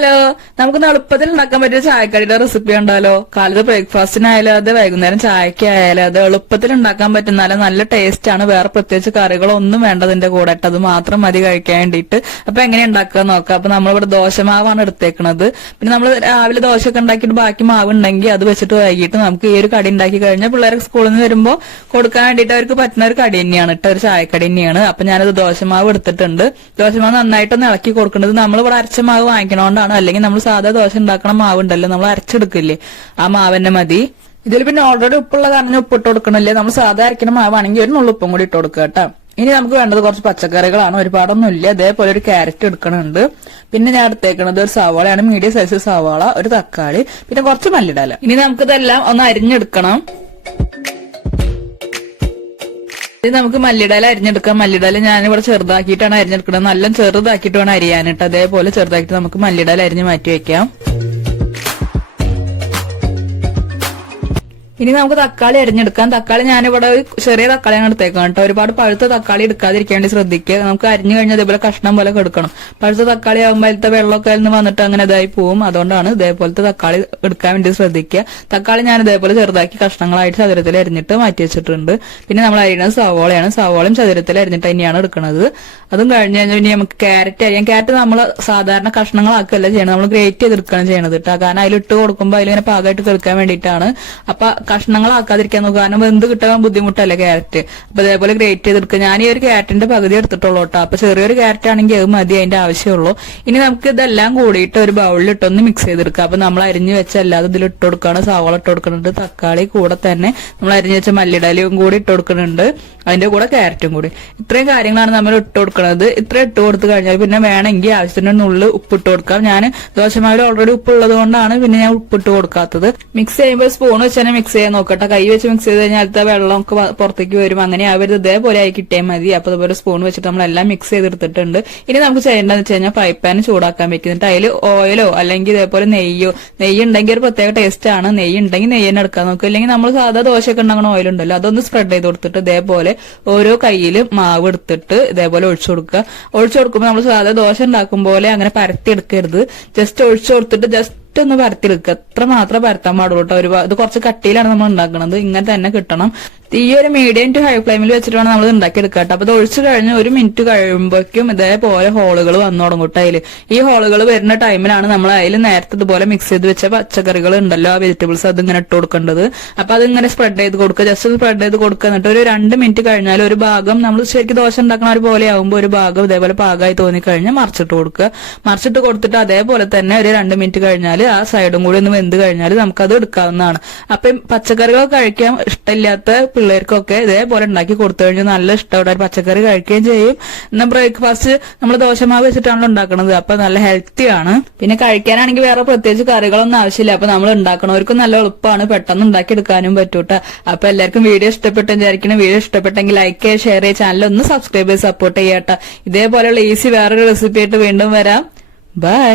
Hello നമുക്ക് എളുപ്പത്തിൽ ഉണ്ടാക്കാൻ പറ്റിയ ചായക്കടിയുടെ റെസിപ്പി ഉണ്ടല്ലോ കാലത്ത് ബ്രേക്ക്ഫാസ്റ്റിനായാലും അത് വൈകുന്നേരം ചായക്ക് ആയാലും അത് എളുപ്പത്തിൽ ഉണ്ടാക്കാൻ പറ്റുന്ന നല്ല ടേസ്റ്റ് ആണ്. വേറെ പ്രത്യേകിച്ച് കറികളൊന്നും വേണ്ടതിന്റെ കൂടെ അത് മാത്രം മതി കഴിക്കാൻ വേണ്ടിയിട്ട്. അപ്പൊ എങ്ങനെ ഉണ്ടാക്കുക നോക്കാം. അപ്പൊ നമ്മളിവിടെ ദോശമാവാണ് എടുത്തേക്കണത്. പിന്നെ നമ്മൾ രാവിലെ ദോശ ഒക്കെ ഉണ്ടാക്കിയിട്ട് ബാക്കി മാവ് ഉണ്ടെങ്കിൽ അത് വെച്ചിട്ട് വൈകിട്ട് നമുക്ക് ഈ ഒരു കടി ഉണ്ടാക്കി കഴിഞ്ഞാൽ പിള്ളേർക്ക് സ്കൂളിൽ നിന്ന് വരുമ്പോൾ കൊടുക്കാൻ വേണ്ടിയിട്ട് അവർക്ക് പറ്റുന്ന ഒരു കടി തന്നെയാണ്. ഇട്ട ഒരു ചായക്കടി തന്നെയാണ്. അപ്പൊ ഞാനത് ദോശമാവ് എടുത്തിട്ടുണ്ട്. ദോശമാവ് നന്നായിട്ടൊന്ന് ഇളക്കി കൊടുക്കേണ്ടത് നമ്മളിവിടെ അരച്ച മാവ് വാങ്ങിക്കണോണ്ടാണ് അല്ലെങ്കിൽ നമ്മൾ സാധാ ദോശ ഉണ്ടാക്കണ മാവ് ഉണ്ടല്ലോ നമ്മൾ അരച്ചെടുക്കില്ലേ? ആ മാവന്നെ മതി. ഇതിൽ പിന്നെ ഓൾറെഡി ഉപ്പുള്ള കാരണം ഉപ്പ് ഇട്ട് കൊടുക്കണില്ലേ? നമ്മൾ സാധാ അരക്കണ മാവാണെങ്കിൽ ഒരു നുള്ളു ഉപ്പും കൂടി ഇട്ട് കൊടുക്കുക കേട്ടോ. ഇനി നമുക്ക് വേണ്ടത് കുറച്ച് പച്ചക്കറികളാണ്. ഒരുപാടൊന്നും ഇല്ല അതേപോലെ ഒരു ക്യാരറ്റ് എടുക്കണുണ്ട്. പിന്നെ ഞാൻ എടുത്തേക്കണത് ഒരു സവാളയാണ്. മീഡിയം സൈസ് സവാള ഒരു തക്കാളി പിന്നെ കുറച്ച് മല്ലിടല ഇനി നമുക്കിതെല്ലാം ഒന്ന് അരിഞ്ഞെടുക്കണം. ഇത് നമുക്ക് മല്ലിടല അരിഞ്ഞെടുക്കാം. മല്ലിടല ഞാനിവിടെ ചെറുതാക്കിയിട്ടാണ് അരിഞ്ഞെടുക്കുന്നത്. നല്ല ചെറുതാക്കിയിട്ട് വേണം അരിയാനിട്ട് അതേപോലെ ചെറുതാക്കിയിട്ട് നമുക്ക് മല്ലിടല അരിഞ്ഞ് മാറ്റി വെക്കാം. ഇനി നമുക്ക് തക്കാളി അരിഞ്ഞെടുക്കാം. തക്കാളി ഞാനിവിടെ ഒരു ചെറിയ തക്കാളിയാണ് എടുത്തേക്കാം കേട്ടോ. ഒരുപാട് പഴുത്ത തക്കാളി എടുക്കാതിരിക്കാൻ വേണ്ടി ശ്രദ്ധിക്കുക. നമുക്ക് അരിഞ്ഞു കഴിഞ്ഞാൽ ഇതേപോലെ കഷ്ണം പോലെ എടുക്കണം പഴുത്ത തക്കാളി ആകുമ്പോൾ അതിലത്തെ വെള്ളമൊക്കെ നിന്ന് വന്നിട്ട് അങ്ങനെ ഇതായി പോവും. അതുകൊണ്ടാണ് ഇതേപോലത്തെ തക്കാളി എടുക്കാൻ വേണ്ടി ശ്രദ്ധിക്കുക. തക്കാളി ഞാൻ ഇതേപോലെ ചെറുതാക്കി കഷ്ണങ്ങളായിട്ട് ചതുരത്തിൽ അരിഞ്ഞിട്ട് മാറ്റി വെച്ചിട്ടുണ്ട്. പിന്നെ നമ്മൾ അരിയുന്നത് സവോളയാണ്. സവോളയും ചതുരത്തിൽ അരിഞ്ഞിട്ട് തന്നെയാണ് എടുക്കുന്നത് അതും കഴിഞ്ഞ് കഴിഞ്ഞാൽ പിന്നെ നമുക്ക് ക്യാരറ്റ് അരിയാം. ക്യാരറ്റ് നമ്മൾ സാധാരണ കഷ്ണങ്ങളാക്കുകയല്ല ചെയ്യണം നമ്മൾ ഗ്രേറ്റ് ചെയ്തെടുക്കുകയാണ് ചെയ്യണത് കേട്ടോ. കാരണം അതിലിട്ട് കൊടുക്കുമ്പോൾ അതിലിങ്ങനെ പാകമായിട്ട് കേൾക്കാൻ വേണ്ടിയിട്ടാണ്. അപ്പൊ കഷ്ണങ്ങളാക്കാതിരിക്കാൻ നോക്കുക. കാരണം വെന്ത് കിട്ടാൻ ബുദ്ധിമുട്ടല്ലേ ക്യാരറ്റ് അപ്പൊ അതേപോലെ ഗ്രേറ്റ് ചെയ്തെടുക്കുക. ഞാൻ ഈ ഒരു ക്യാരറ്റിന്റെ പകുതി എടുത്തിട്ടുള്ളൂ കേട്ടോ. അപ്പൊ ചെറിയൊരു ക്യാരറ്റ് ആണെങ്കിൽ അത് മതി അതിന്റെ ആവശ്യമുള്ളൂ. ഇനി നമുക്ക് ഇതെല്ലാം കൂടിയിട്ട് ഒരു ബൗളിൽ ഇട്ടൊന്ന് മിക്സ് ചെയ്തെടുക്കുക. അപ്പൊ നമ്മൾ അരിഞ്ഞു വെച്ച അല്ലാതെ ഇതിൽ ഇട്ട് കൊടുക്കുകയാണ്. സവാള ഇട്ട് കൊടുക്കുന്നുണ്ട്. തക്കാളി കൂടെ തന്നെ നമ്മൾ അരിഞ്ഞു വെച്ച മല്ലിടലിയും കൂടി ഇട്ട് കൊടുക്കുന്നുണ്ട്. അതിന്റെ കൂടെ ക്യാരറ്റും കൂടി. ഇത്രയും കാര്യങ്ങളാണ് നമ്മൾ ഇട്ട് കൊടുക്കുന്നത്. ഇത്ര ഇട്ട് കൊടുത്തു കഴിഞ്ഞാൽ പിന്നെ വേണമെങ്കിൽ ആവശ്യത്തിന് ഉള്ളിൽ ഉപ്പ് ഇട്ട് കൊടുക്കാം. ഞാൻ ദോശമാവിൽ ഓൾറെഡി ഉപ്പ് ഉള്ളത് കൊണ്ടാണ് പിന്നെ ഞാൻ ഉപ്പിട്ട് കൊടുക്കാത്തത്. മിക്സ് ചെയ്യുമ്പോൾ സ്പൂൺ വെച്ച് തന്നെ മിക്സ് ചെയ്യാൻ നോക്കട്ടെ. കൈ വെച്ച് മിക്സ് ചെയ്ത് കഴിഞ്ഞാൽ അടുത്ത വെള്ളമൊക്കെ പുറത്തേക്ക് വരും. അങ്ങനെ ആവരുത്. ഇതേപോലെ ആയി കിട്ടിയാൽ മതി. അപ്പൊ അതുപോലെ സ്പൂൺ വെച്ചിട്ട് നമ്മളെല്ലാം മിക്സ് ചെയ്തെടുത്തിട്ടുണ്ട്. ഇനി നമുക്ക് ചെയ്യേണ്ടതെന്ന് വെച്ച് കഴിഞ്ഞാൽ ഫ്രൈ പാൻ ചൂടാക്കാൻ പറ്റും എന്നിട്ട് അതിൽ ഓയിലോ അല്ലെങ്കിൽ ഇതേപോലെ നെയ്യോ നെയ്യ് ഉണ്ടെങ്കിൽ ഒരു പ്രത്യേക ടേസ്റ്റ് ആണ്. നെയ്യ് ഉണ്ടെങ്കിൽ നെയ്യ് തന്നെ എടുക്കാൻ നോക്കുക അല്ലെങ്കിൽ നമ്മൾ സാധാ ദോശയൊക്കെ ഉണ്ടാകുന്ന ഓയിൽ ഉണ്ടല്ലോ അതൊന്ന് സ്പ്രെഡ് ചെയ്ത് കൊടുത്തിട്ട് ഇതേപോലെ ഓരോ കയ്യിലും മാവ് എടുത്തിട്ട് ഇതേപോലെ ഒഴിച്ചു കൊടുക്കുക. ഒഴിച്ചു കൊടുക്കുമ്പോൾ നമ്മൾ സാധാ ദോശ ഉണ്ടാക്കും പോലെ അങ്ങനെ പരത്തി എടുക്കരുത്. ജസ്റ്റ് ഒഴിച്ചു കൊടുത്തിട്ട് ജസ്റ്റ് ഒന്ന് പരത്തിലെടുക്കുക എത്ര മാത്രമേ പരത്താൻ പാടുള്ളൂ കേട്ടോ. ഒരു ഇത് കുറച്ച് കട്ടിയിലാണ് നമ്മൾ ഉണ്ടാക്കുന്നത് ഇങ്ങനെ തന്നെ കിട്ടണം. ഈ ഒരു മീഡിയം ടു ഹൈ ഫ്ലെയിമിൽ വെച്ചിട്ട് നമ്മൾ ഉണ്ടാക്കിയെടുക്കുക കേട്ടോ അപ്പൊ ഇത് ഒഴിച്ചു കഴിഞ്ഞ് ഒരു മിനിറ്റ് കഴിയുമ്പോഴേക്കും ഇതേപോലെ ഹോളുകൾ വന്നു തുടങ്ങും അതിൽ ഈ ഹോളുകൾ വരുന്ന ടൈമിലാണ് നമ്മൾ അതിൽ നേരത്തെ ഇതുപോലെ മിക്സ് ചെയ്ത് വെച്ച പച്ചക്കറികൾ ഉണ്ടല്ലോ ആ വെജിറ്റബിൾസ് അത് ഇങ്ങനെ ഇട്ട് കൊടുക്കേണ്ടത്. അപ്പൊ അതിങ്ങനെ സ്പ്രെഡ് ചെയ്ത് കൊടുക്കുക ജസ്റ്റ് സ്പ്രെഡ് ചെയ്ത് കൊടുക്കുക എന്നിട്ട് ഒരു രണ്ട് മിനിറ്റ് കഴിഞ്ഞാൽ ഒരു ഭാഗം നമ്മൾ ശരിക്കും ദോശ ഉണ്ടാക്കുന്ന ഒരു പോലെ ആകുമ്പോൾ ഒരു ഭാഗം ഇതേപോലെ പാകമായി തോന്നിക്കഴിഞ്ഞാൽ മറിച്ചിട്ട് കൊടുക്കുക മറിച്ചിട്ട് കൊടുത്തിട്ട് അതേപോലെ തന്നെ ഒരു രണ്ട് മിനിറ്റ് കഴിഞ്ഞാൽ ആ സൈഡും കൂടി ഒന്ന് വെന്ത് കഴിഞ്ഞാൽ നമുക്കത് എടുക്കാവുന്നതാണ്. അപ്പം പച്ചക്കറികൾ കഴിക്കാൻ ഇഷ്ടമില്ലാത്ത പിള്ളേർക്കൊക്കെ ഇതേപോലെ ഉണ്ടാക്കി കൊടുത്തു കഴിഞ്ഞാൽ നല്ല ഇഷ്ടമാണ് പച്ചക്കറി കഴിക്കുകയും ചെയ്യും. എന്നാൽ ബ്രേക്ക്ഫാസ്റ്റ് നമ്മൾ ദോശമാവ് വെച്ചിട്ടാണല്ലോ ഉണ്ടാക്കുന്നത് അപ്പൊ നല്ല ഹെൽത്തി ആണ്. പിന്നെ കഴിക്കാനാണെങ്കിൽ വേറെ പ്രത്യേകിച്ച് കറികളൊന്നും ആവശ്യമില്ല. അപ്പൊ നമ്മൾ ഉണ്ടാക്കുന്നവർക്കും നല്ല എളുപ്പമാണ്. പെട്ടെന്ന് ഉണ്ടാക്കിയെടുക്കാനും പറ്റൂട്ട. അപ്പൊ എല്ലാവർക്കും വീഡിയോ ഇഷ്ടപ്പെട്ടു വിചാരിക്കണം വീഡിയോ ഇഷ്ടപ്പെട്ടെങ്കിൽ ലൈക്ക് ചെയ്യുക ഷെയർ ചെയ്യുക. ചാനൽ ഒന്ന് സബ്സ്ക്രൈബ് ചെയ്ത് സപ്പോർട്ട് ചെയ്യാട്ടോ ഇതേപോലെയുള്ള ഈസി വേറൊരു റെസിപ്പി ആയിട്ട് വീണ്ടും വരാം. ബൈ